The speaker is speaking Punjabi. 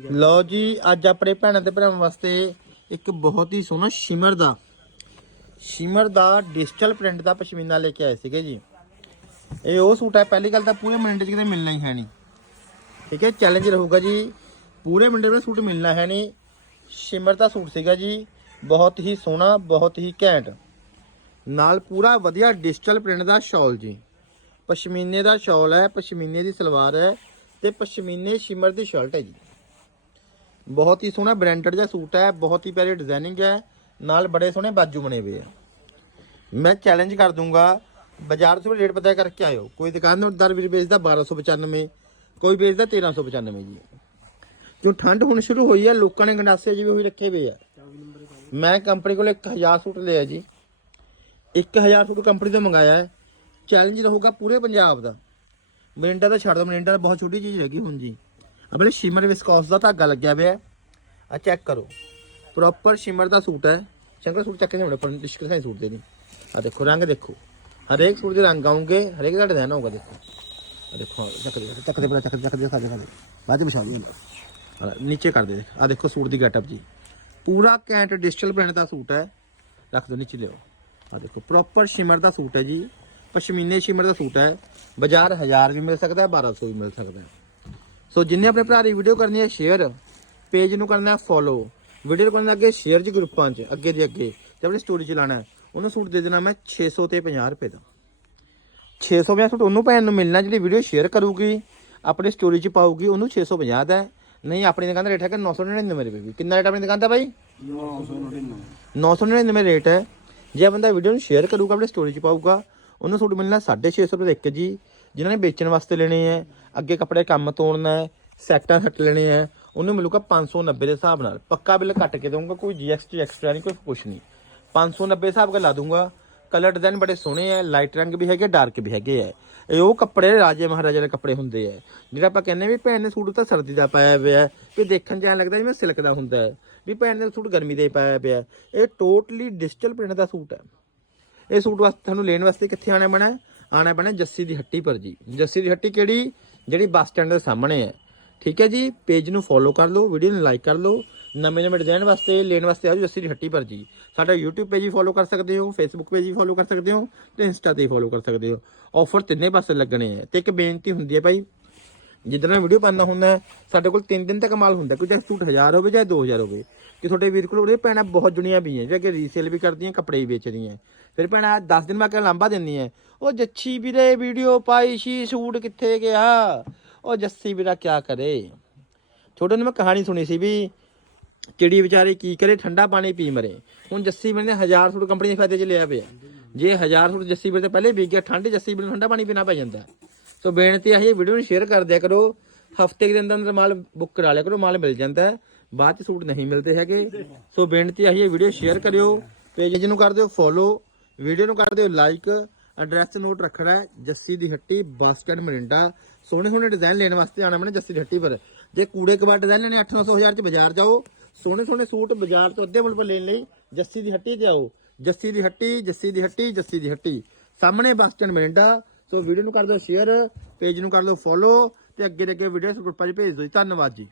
ਲਓ ਜੀ, ਅੱਜ ਆਪਣੇ ਭੈਣਾਂ ਤੇ ਭਰਾਵਾਂ ਵਾਸਤੇ ਇੱਕ ਬਹੁਤ ਹੀ ਸੋਹਣਾ ਸ਼ਿਮਰ ਦਾ ਸ਼ਿਮਰ ਦਾ ਡਿਜੀਟਲ ਪ੍ਰਿੰਟ ਦਾ ਪਸ਼ਮੀਨਾ ਲੈ ਕੇ ਆਏ ਸੀਗੇ ਜੀ। ਇਹ ਉਹ ਸੂਟ ਹੈ, ਪਹਿਲੀ ਗੱਲ ਤਾਂ ਪੂਰੇ ਮਿੰਟ 'ਚ ਕਿਤੇ ਮਿਲਣਾ ਹੀ ਹੈ ਨਹੀਂ। ਠੀਕ ਹੈ ਚੈਲੰਜ ਰਹੂਗਾ ਜੀ, ਪੂਰੇ ਮਿੰਟ ਵਿੱਚ ਸੂਟ ਮਿਲਣਾ ਹੈ ਨਹੀਂ। ਸ਼ਿਮਰ ਦਾ ਸੂਟ ਸੀਗਾ ਜੀ, ਬਹੁਤ ਹੀ ਸੋਹਣਾ, ਬਹੁਤ ਹੀ ਘੈਂਟ। ਨਾਲ ਪੂਰਾ ਵਧੀਆ ਡਿਜੀਟਲ ਪ੍ਰਿੰਟ ਦਾ ਸ਼ਾਲ ਜੀ। ਪਸ਼ਮੀਨੇ ਦਾ ਸ਼ਾਲ ਹੈ, ਪਸ਼ਮੀਨੇ ਦੀ ਸਲਵਾਰ ਹੈ ਤੇ ਪਸ਼ਮੀਨੇ ਸ਼ਿਮਰ ਦੀ ਸ਼ਰਟ ਹੈ ਜੀ। ਬਹੁਤ ਹੀ ਸੋਹਣਾ ਬ੍ਰਾਂਡਡ ਜਿਹਾ ਸੂਟ ਹੈ, ਬਹੁਤ ਹੀ ਪਿਆਰੀ ਡਿਜ਼ਾਈਨਿੰਗ ਹੈ, ਨਾਲ ਬੜੇ ਸੋਹਣੇ ਬਾਜੂ ਬਣੇ ਹੋਏ ਆ। ਮੈਂ ਚੈਲੰਜ ਕਰ ਦੂੰਗਾ, ਬਾਜ਼ਾਰ ਤੋਂ ਰੇਟ ਪਤਾ ਕਰਕੇ ਆਇਓ। ਕੋਈ ਦੁਕਾਨਦਾਰ ਵੀ ਵੇਚਦਾ 1295 ਕੋਈ ਵੇਚਦਾ 1395 ਜੀ। ਜੋ ਠੰਡ ਹੁਣ ਸ਼ੁਰੂ ਹੋਈ ਹੈ, ਲੋਕਾਂ ਨੇ ਗੰਡਾਸੇ ਜਿਵੇਂ ਹੋਈ ਰੱਖੇ ਹੋਏ ਆ। ਮੈਂ ਕੰਪਨੀ ਕੋਲ 1000 ਸੂਟ ਲਿਆ ਜੀ। 1000 ਸੂਟ ਕੰਪਨੀ ਤੋਂ ਮੰਗਾਇਆ ਹੈ। ਚੈਲੰਜ ਰਹੂਗਾ ਪੂਰੇ ਪੰਜਾਬ ਦਾ। ਮਰਿੰਡਾ ਦਾ ਛੱਡ ਦੋ ਮਰਿੰਡਾ ਦਾ ਬਹੁਤ ਛੋਟੀ ਚੀਜ਼ ਹੈਗੀ ਹੁਣ ਜੀ। ਆਪਣੇ ਸ਼ਿਮਰ ਵਿਸਕੌਸ ਦਾ ਧਾਗਾ ਲੱਗਿਆ ਹੋਇਆ ਆ ਚੈੱਕ ਕਰੋ। ਪ੍ਰੋਪਰ ਸ਼ਿਮਰ ਦਾ ਸੂਟ ਹੈ। ਸ਼ੰਕਰ ਸੂਟ ਚੱਕ ਕੇ ਲਿਆਉਣੇ, ਪਰ ਡਿਸਕਸ ਸਾਈ ਸੂਟ ਦੇ ਨਹੀਂ। ਆ ਦੇਖੋ, ਰੰਗ ਦੇਖੋ। ਹਰੇਕ ਸੂਟ ਦੇ ਰੰਗ ਆਉਂਗੇ ਹਰੇਕ ਦਾ ਡਿਜ਼ਾਈਨ ਹੋਊਗਾ, ਦੇਖੋ। ਆ ਦੇਖੋ ਚੱਕ ਦੇ ਚੱਕ ਦੇ ਬੜਾ ਚੱਕ ਦੇ ਚੱਕ ਦੇ ਸਾਡੇ ਸਾਡੇ ਬਾਅਦ ਚ ਵਿਛਾ ਦਿਓ ਆ ਨੀਚੇ ਕਰ ਦੇ ਆ ਦੇਖੋ ਸੂਟ ਦੀ ਗੈਟਅਪ ਜੀ। ਪੂਰਾ ਕੈਂਟ ਡਿਜੀਟਲ ਪ੍ਰਿੰਟ ਦਾ ਸੂਟ ਹੈ। ਰੱਖ ਦੋ, ਨੀਚੇ ਲਿਓ ਆ ਦੇਖੋ ਪ੍ਰੋਪਰ ਸ਼ਿਮਰ ਦਾ ਸੂਟ ਹੈ ਜੀ। ਪਸ਼ਮੀਨੇ ਸ਼ਿਮਰ ਦਾ ਸੂਟ ਹੈ। ਬਾਜ਼ਾਰ 1000 ਵੀ ਮਿਲ ਸਕਦਾ ਹੈ 1200 ਵੀ ਮਿਲ ਸਕਦਾ ਹੈ। ਸੋ ਜਿੰਨੇ ਆਪਣੇ ਭਰਾ ਦੀ ਵੀਡੀਓ ਕਰਨੀ ਹੈ ਸ਼ੇਅਰ ਪੇਜ ਨੂੰ ਕਰਨਾ ਫੋਲੋ ਵੀਡੀਓ ਨੂੰ ਕਰਨਾ ਅੱਗੇ ਸ਼ੇਅਰ ਜੀ ਗਰੁੱਪਾਂ 'ਚ, ਅੱਗੇ ਦੇ ਅੱਗੇ, ਤੇ ਆਪਣੀ ਸਟੋਰੀ 'ਚ ਹੈ। ਉਹਨੂੰ ਸੂਟ ਦੇ ਦੇਣਾ ਮੈਂ 600 ਤੇ 50 ਰੁਪਏ ਦਾ। 650 ਸੂਟ ਉਹਨੂੰ ਭੈਣ ਨੂੰ ਮਿਲਣਾ, ਜਿਹੜੀ ਵੀਡੀਓ ਸ਼ੇਅਰ ਕਰੂਗੀ, ਆਪਣੀ ਸਟੋਰੀ 'ਚ ਪਾਊਗੀ, ਉਹਨੂੰ 650 ਦਾ ਨਹੀਂ, ਆਪਣੀ ਦੁਕਾਨ ਦਾ ਰੇਟ ਹੈਗਾ 999 ਰੁਪਏ ਵੀ। ਕਿੰਨਾ ਰੇਟ ਆਪਣੀ ਦੁਕਾਨ ਦਾ ਬਾਈ? 999 ਰੇਟ ਹੈ। ਜੇ ਬੰਦਾ ਵੀਡੀਓ ਨੂੰ ਸ਼ੇਅਰ ਕਰੂਗਾ, ਆਪਣੀ ਸਟੋਰੀ 'ਚ ਪਾਊਗਾ, ਉਹਨੂੰ ਸੂਟ ਮਿਲਣਾ 650 ਰੁਪਏ ਦਾ ਇੱਕ ਜੀ, ਜਿਨ੍ਹਾਂ ਨੇ ਵੇਚਣ ਵਾਸਤੇ ਲੈਣੇ ਹੈ, ਅੱਗੇ ਕੱਪੜੇ ਕੰਮ ਤੋੜਨਾ ਹੈ, ਸੈਟਾਂ ਸੱਟ ਲੈਣੇ ਹੈ ਉਹਨੂੰ ਮਿਲੂਗਾ 590 ਦੇ ਹਿਸਾਬ ਨਾਲ। ਪੱਕਾ ਬਿੱਲ ਕੱਟ ਕੇ ਦਊਂਗਾ, ਕੋਈ ਜੀਐਸਟੀ ਐਕਸਟਰਾ ਨਹੀਂ, ਕੋਈ ਕੁਛ ਨਹੀਂ। 590 ਹਿਸਾਬ ਨਾਲ ਲਾ ਦੂੰਗਾ ਕਲਰ ਡਿਜ਼ਾਈਨ ਬੜੇ ਸੋਹਣੇ ਆ ਲਾਈਟ ਰੰਗ ਵੀ ਹੈਗੇ ਡਾਰਕ ਵੀ ਹੈਗੇ ਆ ਇਹ ਉਹ ਕੱਪੜੇ ਰਾਜੇ ਮਹਾਰਾਜੇ ਦੇ ਕੱਪੜੇ ਹੁੰਦੇ ਆ ਜਿਹੜਾ ਆਪਾਂ ਕਹਿੰਦੇ ਵੀ ਭੈਣ ਨੇ ਸੂਟ ਤਾਂ ਸਰਦੀ ਦਾ ਪਾਇਆ ਹੋਇਆ ਵੀ ਦੇਖਣ 'ਚ ਐਂ ਲੱਗਦਾ ਜਿਵੇਂ ਸਿਲਕ ਦਾ ਹੁੰਦਾ ਹੈ ਵੀ ਭੈਣ ਨੇ ਸੂਟ ਗਰਮੀ ਦਾ ਹੀ ਪਾਇਆ ਪਿਆ ਇਹ ਟੋਟਲੀ ਡਿਜੀਟਲ ਪ੍ਰਿੰਟ ਦਾ ਸੂਟ ਹੈ ਇਹ ਸੂਟ ਵਾਸਤੇ ਤੁਹਾਨੂੰ ਲੈਣ ਵਾਸਤੇ ਕਿੱਥੇ ਆਣਾ ਪੈਣਾ? ਹੈ? ਆਣਾ ਪੈਣਾ ਜੱਸੀ ਦੀ ਹੱਟੀ ਪਰ ਜੀ। ਜੱਸੀ ਦੀ ਹੱਟੀ ਕਿਹੜੀ? ਜਿਹੜੀ ਬੱਸ ਸਟੈਂਡ ਦੇ ਸਾਹਮਣੇ ਹੈ ਠੀਕ ਹੈ ਜੀ ਪੇਜ ਨੂੰ ਫੋਲੋ ਕਰ ਲਓ ਵੀਡੀਓ ਨੂੰ ਲਾਈਕ ਕਰ ਲਓ। ਨਵੇਂ ਨਵੇਂ ਡਿਜ਼ਾਈਨ ਵਾਸਤੇ, ਲੈਣ ਵਾਸਤੇ ਆਜੋ ਜੱਸੀ ਦੀ ਹੱਟੀ ਪਰ ਜੀ। ਸਾਡਾ YouTube ਪੇਜ ਵੀ ਫੋਲੋ ਕਰ ਸਕਦੇ ਹੋ, Facebook ਪੇਜ ਵੀ ਫੋਲੋ ਕਰ ਸਕਦੇ ਹੋ ਤੇ Insta ਤੇ ਫੋਲੋ ਕਰ ਸਕਦੇ ਹੋ। ਆਫਰ ਤਿੰਨੇ ਪਾਸੇ ਲੱਗਣੇ ਆ। ਤੇ ਇੱਕ ਬੇਨਤੀ ਹੁੰਦੀ ਹੈ ਭਾਈ, ਜਿੱਦਾਂ ਵੀਡੀਓ ਪਾਉਂਦਾ ਹੁੰਦਾ ਸਾਡੇ ਕੋਲ 3 ਦਿਨ ਤੱਕ ਮਾਲ ਹੁੰਦਾ, ਕੋਈ ਚਾਹੇ ਸੂਟ 1000 ਹੋਵੇ, ਚਾਹੇ 2000 ਹੋਵੇ। ਕਿ ਤੁਹਾਡੇ ਵੀਰ ਕੋਲ ਉਹਦੇ ਭੈਣਾਂ ਬਹੁਤ ਜੁੜੀਆਂ ਵੀ ਹੈ ਜਿਹੜੇ ਰੀਸੇਲ ਵੀ ਕਰਦੀਆਂ, ਕੱਪੜੇ ਵੀ ਵੇਚਦੀਆਂ ਫਿਰ ਭੈਣਾਂ 10 ਦਿਨ ਬਾਅਦ ਲਾਂਬਾ ਦਿੰਦੀਆਂ ਉਹ ਜੱਛੀ ਵੀਰੇ ਵੀਡੀਓ ਪਾਈ ਸੀ, ਸੂਟ ਕਿੱਥੇ ਗਿਆ? ਉਹ ਜੱਸੀ ਵੀਰਾ ਕੀ ਕਰੇ? ਛੋਟੇ ਨੂੰ ਮੈਂ ਕਹਾਣੀ ਸੁਣੀ ਸੀ ਵੀ ਚਿੜੀ ਵਿਚਾਰੀ ਕੀ ਕਰੇ? ਠੰਡਾ ਪਾਣੀ ਪੀ ਮਰੇ। ਹੁਣ ਜੱਸੀ ਵੀਰੇ ਨੇ 1000 ਸੂਟ ਕੰਪਨੀ ਦੇ ਫਾਇਦੇ ਚ ਲਿਆ ਪਿਆ। ਜੇ 1000 ਸੂਟ ਜੱਸੀ ਵੀਰੇ ਤੇ ਪਹਿਲੇ ਵਿਕ ਗਿਆ ਠੰਡ ਜੱਸੀ ਵੀਰ ਨੂੰ ਠੰਡਾ ਪਾਣੀ ਪੀਣਾ ਪੈ ਜਾਂਦਾ। ਸੋ ਬੇਨਤੀ ਹੈ ਇਹ ਵੀਡੀਓ ਨੂੰ ਸ਼ੇਅਰ ਕਰ ਦਿਆ ਕਰੋ। ਹਫ਼ਤੇ ਦੇ ਅੰਦਰ ਅੰਦਰ ਮਾਲ ਬੁੱਕ ਕਰਾ ਲਿਆ ਕਰੋ, ਮਾਲ ਮਿਲ ਜਾਂਦਾ ਹੈ। ਬਾਅਦ ਚ ਸੂਟ ਨਹੀਂ ਮਿਲਦੇ ਹੈਗੇ। ਸੋ ਬੇਨਤੀ ਹੈ ਇਹ ਵੀਡੀਓ ਸ਼ੇਅਰ ਕਰਿਓ। ਪੇਜ ਨੂੰ ਕਰ ਦਿਓ ਫੋਲੋ ਵੀਡੀਓ ਨੂੰ ਕਰ ਦਿਓ ਲਾਈਕ ਐਡਰੈਸ ਨੋਟ ਰੱਖਣਾ ਹੈ, ਜੱਸੀ ਦੀ ਹੱਟੀ, ਬੱਸ ਸਟੈਂਡ, ਮਰਿੰਡਾ। ਸੋਹਣੇ ਸੋਹਣੇ ਡਿਜ਼ਾਈਨ ਲੈਣ ਵਾਸਤੇ ਆਣਾ ਮੈਨੇ ਜੱਸੀ ਦੀ ਹੱਟੀ ਪਰ। ਜੇ ਕੂੜੇ ਕਬਾੜ ਡਿਜ਼ਾਈਨ ਲੈਣੇ 800 ਹਜ਼ਾਰ ਚ ਬਾਜ਼ਾਰ ਜਾਓ। ਸੋਹਣੇ ਸੋਹਣੇ ਸੂਟ ਬਾਜ਼ਾਰ ਤੋਂ ਅੱਧੇ ਮੁੱਲ ਪਰ ਲੈਣ ਲਈ, ਜੱਸੀ ਦੀ ਹੱਟੀ ਤੇ ਆਓ। ਜੱਸੀ ਦੀ ਹੱਟੀ, ਜੱਸੀ ਦੀ ਹੱਟੀ, ਜੱਸੀ ਦੀ ਹੱਟੀ। ਸਾਹਮਣੇ bus stand, Morinda. So video ਨੂੰ ਕਰ ਦਿਓ ਸ਼ੇਅਰ ਪੇਜ ਨੂੰ ਕਰ ਦਿਓ ਫੋਲੋ ਤੇ ਅੱਗੇ ਦੇ ਅੱਗੇ ਵੀਡੀਓ ਗਰੁੱਪਾਂ 'ਚ ਭੇਜ ਦਿਓ ਜੀ। ਧੰਨਵਾਦ ਜੀ।